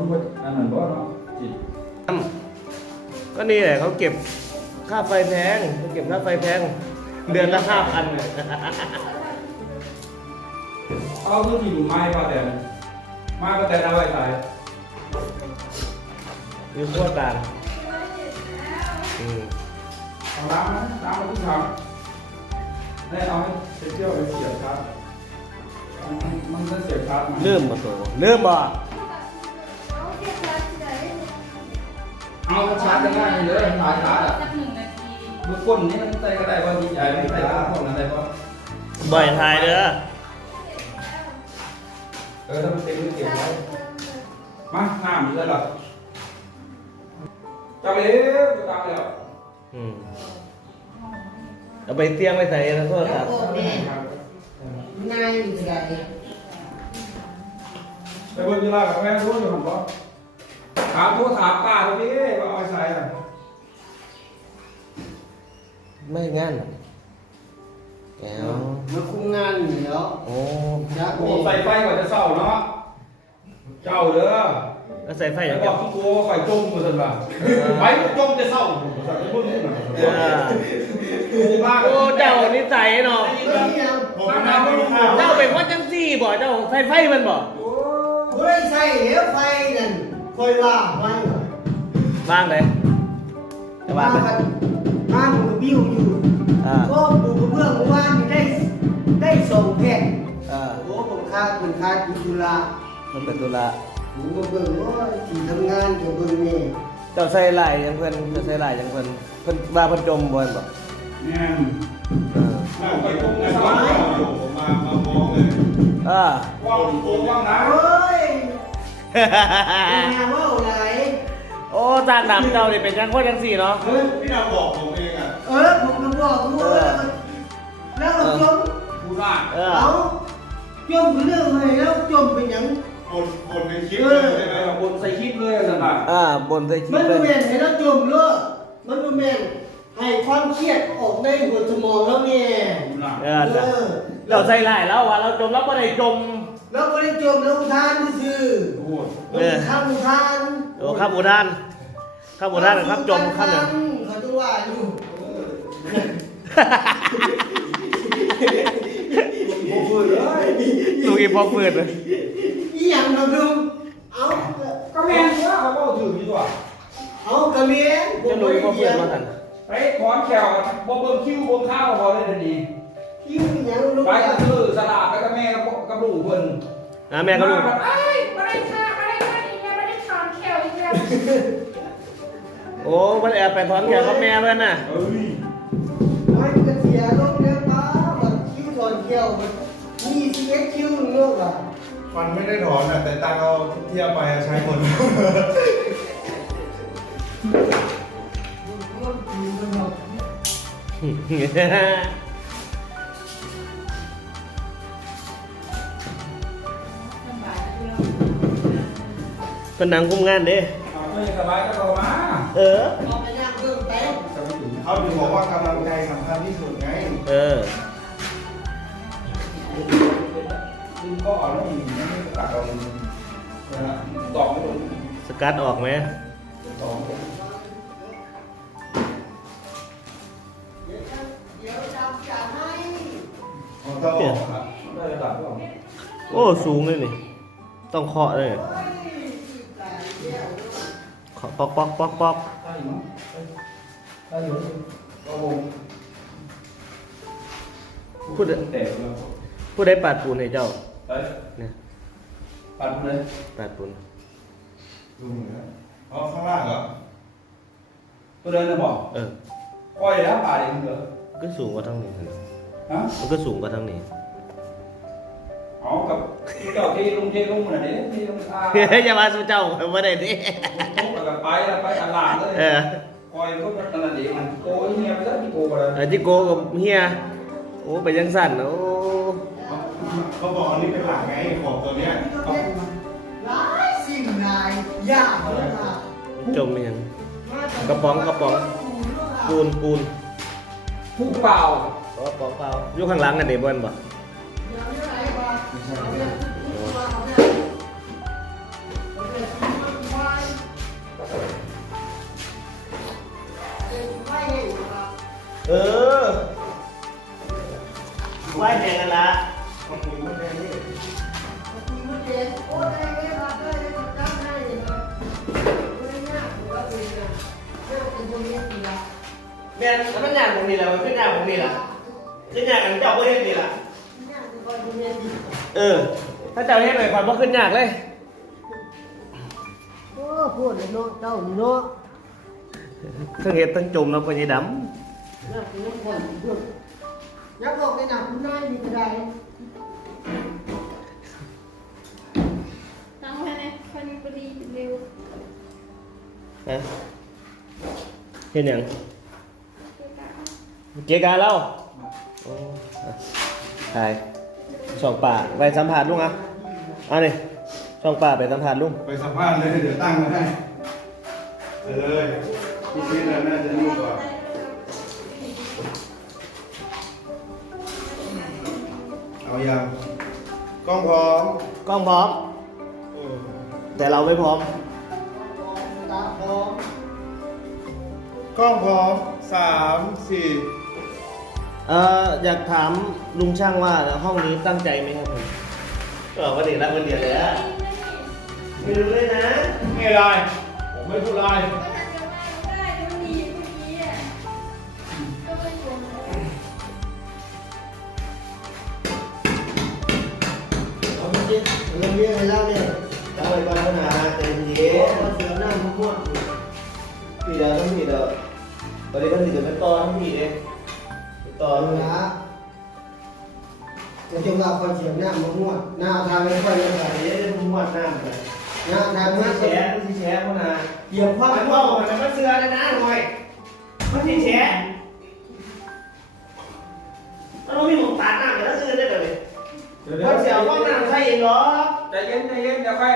ว่ามันบ่อันนั้นบ่เนาะจิตก็นี่แหละเขาเก็บค่าไฟแพงเขาเก็บค่าไฟแพง เดือนละห้าพันเอาคือที่อยู่ไม้ป้าแตนไม้ป้าแตนเอาไว้ใส่อยู่ขั้วกลางอืมเอาล้างนะล้างมาทุกครั้งได้เอาให้ไปเที่ยวไปเสียบชาร์จมันมันจะเสียบชาร์จมันเริ่มมาโตเริ่มบ่ เอาชาร์จกันง่ายเลยสายชาร์จอะสักหนึ่งนาทีมือก้นนี่มันใส่ก็ได้ว่าดีใจไม่ใส่ก็พวกนั้นได้ปะบ่อยทายเด้อเออถ้ามันเต็มก็เก็บไว้มาน้ำอยู่แล้วเหรอจับเลยจะตามแล้วอืมเอาไปเตียงไปใส่แล้วก็ตัดนายอยู่ที่ไหนไปเบิ่งยีราฟกับแม่รู้อยู่ผมก็ ถามโทรถามป้าตรงนี้ว่าเอาไปใส่อะไม่งานหรอกแก้วมาคุมงานอยู่แล้วโอ้ยักษ์โอ้นี่ใส่ไฟก่อนจะเศร้าเนาะ เจ้าเด้อแล้วใส่ไฟอแล้ย่าวงบเดีอยกวทุกตัวว่าไฟจมมาสันบ่าไฟจมจะเศร้าใส่เบิ่งนี่น่ะเออดูมากโอ้เจ้านิสัยเนาะเฮ้ยยังผมก็น้ำไม่รู้ข้าวเจ้าเป็นว่าจังซี่บ่เจ้าใส่ไฟมันบ่โอ้ เฮ้ยใส่เหวไฟนั่น คอยล่าไว้ว่างเลยจะว่างไหมกันบ้านมันก็บิ้วอยู่อ่าก็ปลูกกระเบื้องเมื่อวานนี่ได้ได้ส่งแผ่นอ่าโอ้ผมคาดผมคาดกุจุลามันเป็นตุลาปลูกกระเบื้องโอ้ยที่ทำงานกระเบื้องนี่เจ้าใส่ลายยังเพิ่นเจ้าใส่ลายยังเพิ่นเพิ่นว่าเพิ่นจมบ่เห็นบ่แม่นเออน้ำไฟจมจะเศร้าผมมา มามองเลยอ่าว่างโกงว่างนะเฮ้ย เป็นไงว่าอะไรโอ้จางดำเจ้านี่เป็นจังคนจังสี่เนาะเฮ้ยพี่ดาวบอกผมเองอะเออผมก็บอกกูว่าแล้วเราจมพูดว่าเออเอาจมเป็นเรื่องอะไรแล้วจมเป็นอย่างคนคนในคลิปเลยใช่ไหมเออบนใส่คลิปเลยสันน่ะอ่าบนใส่คลิมัปนเลบ่ยแม่นให้เราจมเลิกมันบ่แม่นให้ความเครียดออกในหัวสมองแล้วเนี่ยพูดว่าเออจ้ะเราใส่ลายแล้วว่าเราจมแล้วบ่ได้จม แล้วบ่ได้จมแล้วอุทานซื่อโอ้โหๆมันเป็นคำอุทานโอ้ข้ามอุทานข้ามอุทานกับข้ามจมข้ามหนึ่งเขาจะว่าอยู่โอ้โหเลยลูกอีพอเปิดเลยอีหยังเราดูเอาก็แม่นว่าเขาก็ถืออยู่ตัวเอากระเมียนเจ้าลูกอีพอเปิดมาทันไปถอนแขวบ่เบิ่งคิ้วเบิ่งข้าวพอได้ทันที คิ้วอีหยังลูกไปก็คือสลากไปกับแม่กับกับลูกเพิ่นอ่าแม่ก็ลูกเอ้ยไม่ได้ค่ะไม่ได้ค่ะอีกแล้วไม่ได้ถอนแขวอีกแล้วโอ้มันแอบไปถอนแขนกับแม่เพิ่นน่ะเอ้ยไม่กระเสียลงเด้อป้าแบบคิ้วถอนเขี้ยวมันมีสิเอ็ดคิ้วโลกอะฟันไม่ได้ถอนอะแต่ตังเอาเทียบไปใช้หมด เป็นหนังคุมงานเด้เอาไม่สบายก็เอามาเออเอาไปย่างเรื่องแป๊บจะไม่ถึงเขาถึงบอกว่ากำลังใจสำคัญที่สุดไงเออ ดึงก็อ่อนแล้วอีกไม่ตัดเอาเวลาตอกไม่โดนสกัดออกไหมตอกเดี๋ยวจำจะให้ผมก็บอกครับได้ระดับก็โอ้ สูงเลยนี่ ต้องเคาะเลย เฮ้ยตายแล้ว เคาะปอกปอกปอกปอกได้อยู่ได้อยู่ก็วงพูดแตกแล้วผู้ได้ปาดปูนให้เจ้าไปเนี่ยปัดเลยปาดปูนดูเหมือนกันอ๋อข้างล่างเหรอตัวเดินนะบอกเออก้อยแล้วป่าเองเหรอก็สูงกว่าทั้งนี้ฮะมันก็สูงกว่าทั้งนี้ เอากับเจ้าที่ลุงเทลุงน่ะเนี่ยที่ลุงอาเฮ้ยอย่ามาสู้เจ้าไม่ได้ดิทุกกับไปแล้วไปตลาดเลยเออคอยก็ตลาดดีมันโกยเงียบซะที่โกไปเลยเออจิโกกับเฮียโอ้ไปยังสั่นโอ้เขาบอกอันนี้เป็นหลักไงของตัวเนี้ยหลายสิ่งหลายยากเลยค่ะจมยังกระป๋องกระป๋องปูนปูนผู้เปล่ากระป๋องเปล่าอยู่ข้างหลังกันเดบอนบ่ เออไหวแดงนะขคุณมากเลยแม่มันหนันี้แหละมันขึ้นหนักตรงนี้แหละขึ้นหองเจ้าเพื่อนนี่แหะ เออ ถ้าเจ้าเฮ็ดหน่อยความว่าขึ้นยากเลย โอ้พูดเลยเนาะเจ้านี่เนาะเครื่องเฮ็ดตั้งจมแล้วปัญญาดน่าเป็นนักข่อยพูดอยักบอกในหนักคุณนายมีกระไดตั้งไว้นะคนพอดีเร็วำฮะเฮ็ดหยังเกียร์การเล่าโอ้อะถ่าย ช่องป่าไปสัมผัสลุงอะเอะนี่ช่องป่าไปสัมผัสลุงไปสัมภาษณ์เลย เดี๋ยวตั้งมาให้ไปเลยพี่คิดแล้วน่าจะนิ่งกว่าเอายังกล้องพร้อมกล้องพร้อม เออแต่เราไม่พร้อม ตาพร้อมกล้องพร้อมสามสี่ เอ่ออยากถามลุงช่างว่าห้องนี้ตั้งใจไหมครับผมก็วันนี้รับวันเดียวเลยอะไม่รู้เลยนะไม่ไรผมไม่พูดไรก็ทำยังไงก็ได้มันดีเมื่อกี้อะก็ไม่รวมเลยเอาไปกินเรื่องเรียกให้เล่าเนี่ยตั้งไว้ก่อนนะใจเย็โอ้นมาเสือหน้ามันม้วนพี่เดียวต้องพี่เดียวตอนนี้ก็ถือเป็นตอนพี่เอง ต่อเลาจะจงเราคนเสียงหน้าม้วนหน้าทางไม่ค่อยเลยเดี๋ยวมึงวัดหน้าเลยหน้าทางมึไม่แฉอยมึงแฉพวกนาเหยียบคมันพ่อว่ำมันมันเสือเลยนะหน่อยมันแฉมันต้องมีหมกตาหน้าแล้วซื้อได้เลยพราะเสียวห้องน้ำใช่เองเหรอใจเย็นใจเย็นเดี๋ยวค่อย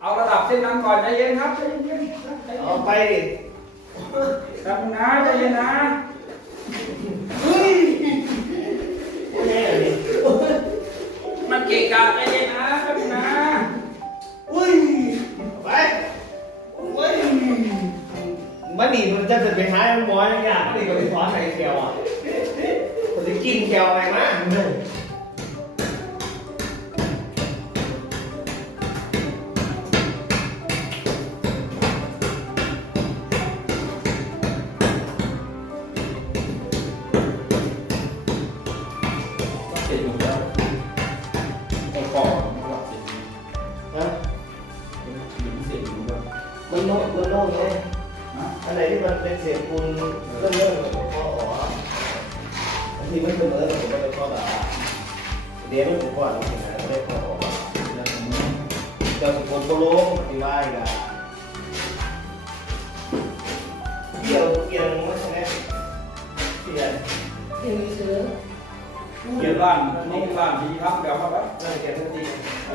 เอาระดับเส้นนั้นก่อนใจเย็นครับใจเย็นใจเย็เอานไปดิครับนะใจเย็นนะะกะใจเย็นนะครับนะอุ้ยไปอุ้ยมันนี่มันจะจะไปหาหมออย่างเงี้ยมันนี่ก็ไปฟ้อนไข่แควอะมันจะกินแควอะไรมา โล่งมันโล่งไงอันไหนที่มันเป็นเศษปูนเริ่มเริ่มแบบข้ออ๋อบางทีมันเสมอมันก็เป็นข้อแบบเดี๋ยวมันถูกกว่าเราเห็นนะไม่ได้ข้ออ๋อเจ้าสุโขทัยโล่งที่ว่าอีกอะเกี่ยวเกี่ยวมันใช่ไหมเกี่ยวเสียงเสือเกียรบ้านนี่บ้านดีครับเดี๋ยวมาไปนั่นเกี่ยวทันที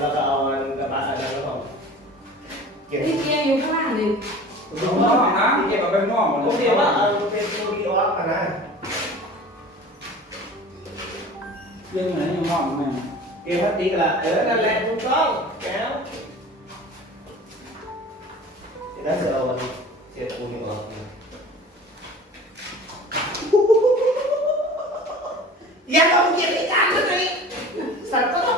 แล้วก็เอากระบะอะไรแล้วก็เกี่ยวนี่เกียร์อยู่ข้าง ล่างเลยลงนอกนะเก็บเอาไปนอกหมดผมเรียกว่าเอาเป็นตัวดีออฟนะเรื่องไหนยังนอกแม่เกี่ยวพลาสติกละเออนั่นแหละถูกต้องแก้วเดี๋ยวจะเอาเศษปูนออกอย่าลองเก็บในจานเลย สัตว์ก็ต้อง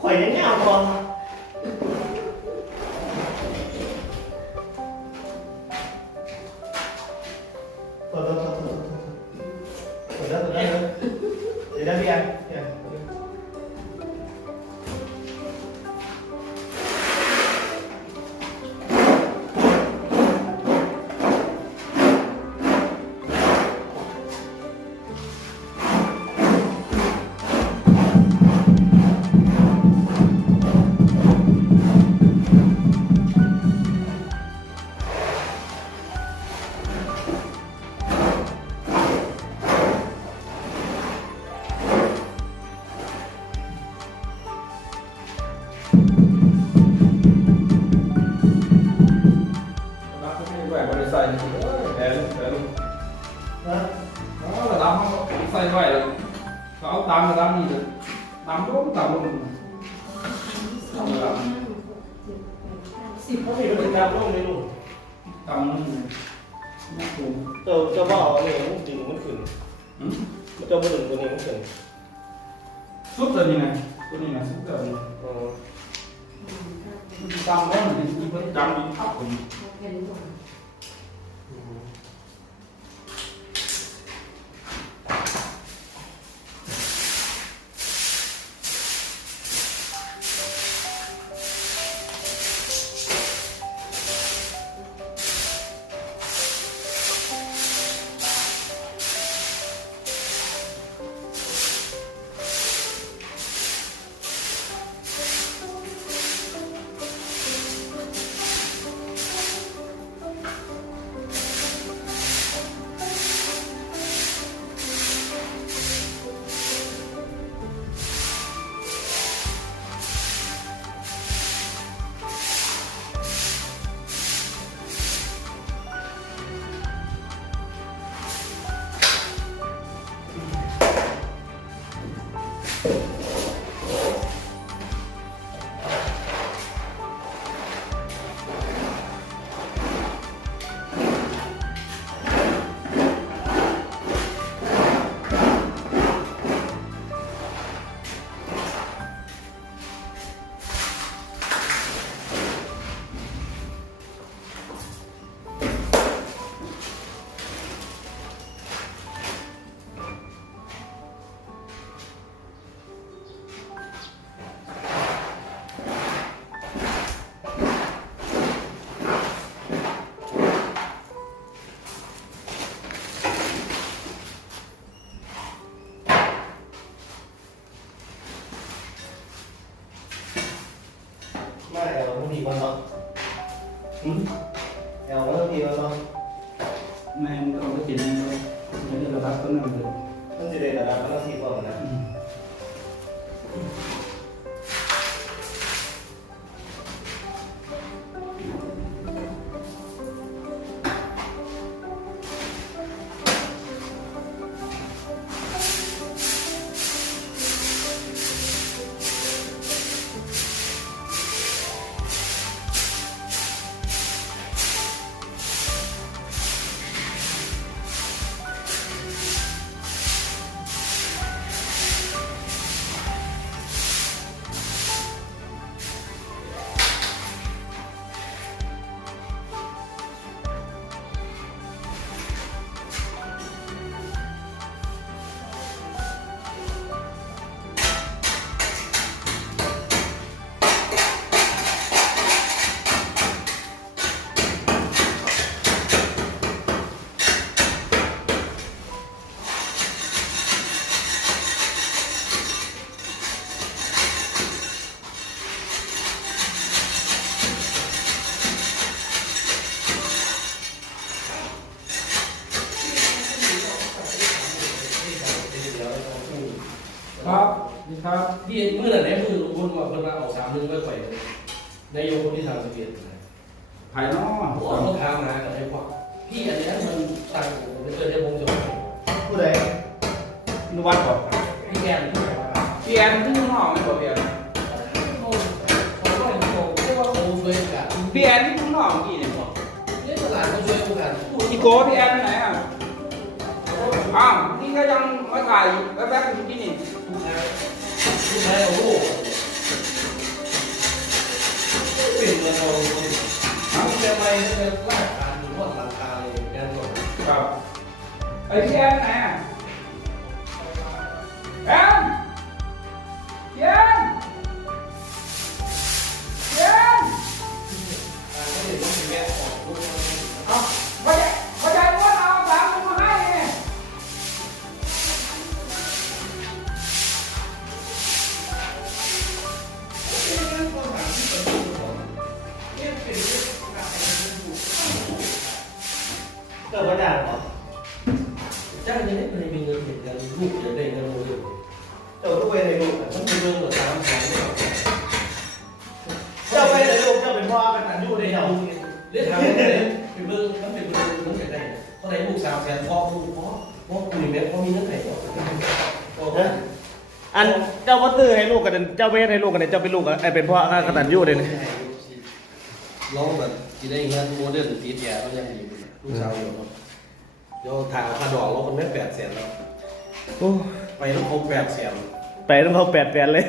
ข่อยยังไม่เอาพอ ใส่ไว้แล้วเขาเอาตามระดับนี้เลยตามลงตามลงตามระดับสิบเขามีพฤติกรรมลงในลูกตามลงนี่ถูกเจ้าเจ้าบ่าวเนี่ยมันดึงมันขึ้นอืมเจ้าบ่ดึงตัวนี้มันขึ้นสุดตัวนี้ไงตัวนี้ไงสุดตัวนี้เออจำได้เหมือนที่เพิ่นจำดีทับผมไม่ ครับที่มือไหนมือลุงพลมาเพิ่นมาเอาสามหนึ่งไม่ปล่อยนายโยคนที่ทำสเก็ตภายนอก ผมเอาเขาทางมากับไอ้พ่อพี่อันนี้มันต่างผมไม่เคยได้วงจรผู้ใดนวัดบอกพี่แกนที่ไหนมาเปลี่ยนที่ห้องไม่บอกเปลี่ยนเขาเขาก็เลยบอกเรียกว่าเขาช่วยกันเปลี่ยนที่ห้องกี่เนี่ยบอกเรียกตลาดเขาช่วยกันอีโก้พี่แอนไหนอะอ้าวนี่ก็ยังมาถ่ายแล้วแป๊บอยู่ที่นี่ผู้ชายผู้ชายเอาลูกเป็นเงินเราทำแต่ไม่ได้เป็นรากการหรือว่าราคาเลยแกนบอกครับไอ้พี่แอนไหนอะแอนพี่แอน พ่อเป็นตันยูในเจ้าเรียกทางเลยเป็นเบิ้งมันเป็นเบิ้งมันเป็นได้เพราะไหนลูกสามแสนพ่อลูกพ่อพ่อคุยแม่พ่อมีเงินไหนก่อนอันเจ้าพ่อตื้อให้ลูกกันเจ้าเวรให้ลูกกันเจ้าเป็นลูกไอ้เป็นพ่อกตันยูเลยเราแบบที่ได้เงินโมเดิร์นตีแย่เรายังดีลูกสาวอยู่ครับเดี๋ยวทางค่าดอกเราคนไม่แปดแสนแล้วโอ้ไปต้องครบแปดแสนไปต้องเขาแปดแปดเลย